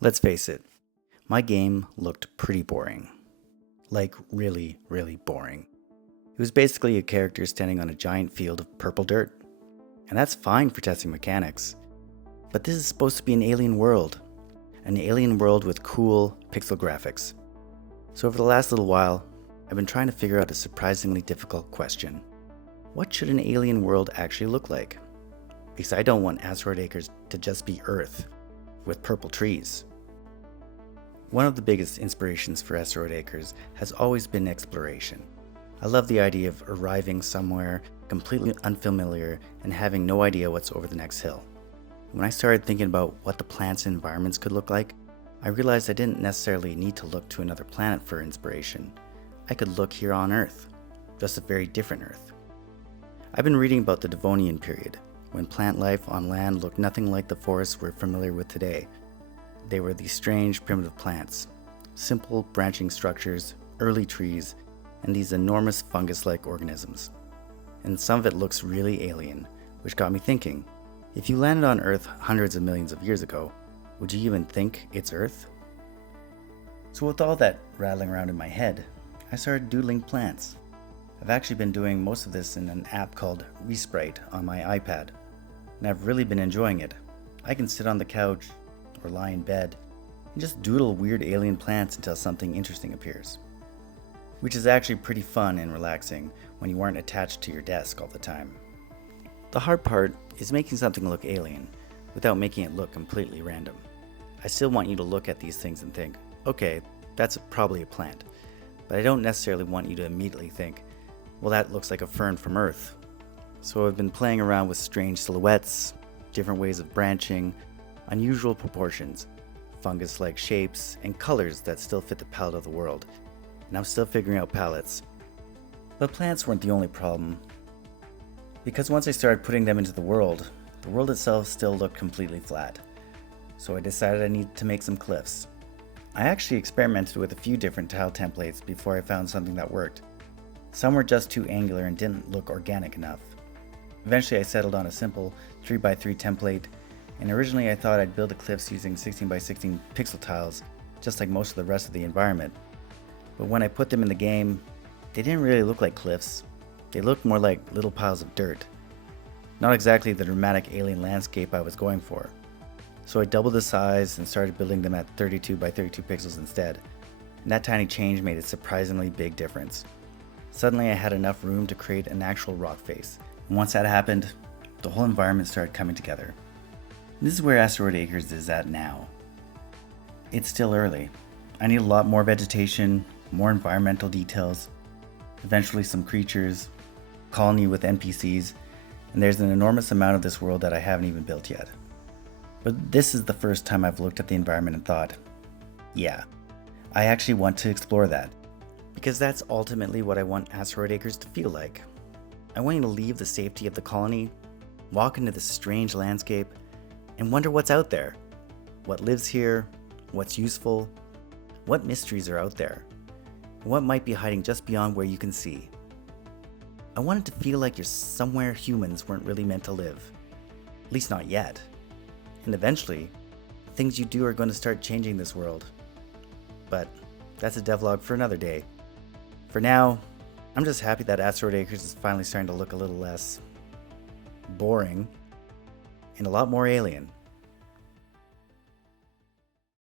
Let's face it, my game looked pretty boring. Like, really, really boring. It was basically a character standing on a giant field of purple dirt. And that's fine for testing mechanics. But this is supposed to be an alien world. An alien world with cool pixel graphics. So over the last little while, I've been trying to figure out a surprisingly difficult question. What should an alien world actually look like? Because I don't want Asteroid Acres to just be Earth, with purple trees. One of the biggest inspirations for Asteroid Acres has always been exploration. I love the idea of arriving somewhere completely unfamiliar and having no idea what's over the next hill. When I started thinking about what the plants and environments could look like, I realized I didn't necessarily need to look to another planet for inspiration. I could look here on Earth, just a very different Earth. I've been reading about the Devonian period, when plant life on land looked nothing like the forests we're familiar with today. They were these strange primitive plants, simple branching structures, early trees, and these enormous fungus-like organisms. And some of it looks really alien, which got me thinking, if you landed on Earth hundreds of millions of years ago, would you even think it's Earth? So with all that rattling around in my head, I started doodling plants. I've actually been doing most of this in an app called Resprite on my iPad, and I've really been enjoying it. I can sit on the couch or lie in bed and just doodle weird alien plants until something interesting appears. Which is actually pretty fun and relaxing when you aren't attached to your desk all the time. The hard part is making something look alien without making it look completely random. I still want you to look at these things and think, okay, that's probably a plant, but I don't necessarily want you to immediately think, well, that looks like a fern from Earth. So I've been playing around with strange silhouettes, different ways of branching, unusual proportions, fungus-like shapes, and colors that still fit the palette of the world. And I'm still figuring out palettes. But plants weren't the only problem. Because once I started putting them into the world itself still looked completely flat. So I decided I needed to make some cliffs. I actually experimented with a few different tile templates before I found something that worked. Some were just too angular and didn't look organic enough. Eventually I settled on a simple 3x3 template, and originally I thought I'd build the cliffs using 16x16 pixel tiles, just like most of the rest of the environment. But when I put them in the game, they didn't really look like cliffs. They looked more like little piles of dirt. Not exactly the dramatic alien landscape I was going for. So I doubled the size and started building them at 32x32 pixels instead. And that tiny change made a surprisingly big difference. Suddenly I had enough room to create an actual rock face. And once that happened, the whole environment started coming together. And this is where Asteroid Acres is at now. It's still early. I need a lot more vegetation, more environmental details, eventually some creatures, a colony with NPCs, and there's an enormous amount of this world that I haven't even built yet. But this is the first time I've looked at the environment and thought, yeah, I actually want to explore that. Because that's ultimately what I want Asteroid Acres to feel like. I want you to leave the safety of the colony, walk into this strange landscape, and wonder what's out there. What lives here, what's useful, what mysteries are out there, and what might be hiding just beyond where you can see. I want it to feel like you're somewhere humans weren't really meant to live. At least not yet. And eventually, the things you do are going to start changing this world. But that's a devlog for another day. For now, I'm just happy that Asteroid Acres is finally starting to look a little less boring and a lot more alien.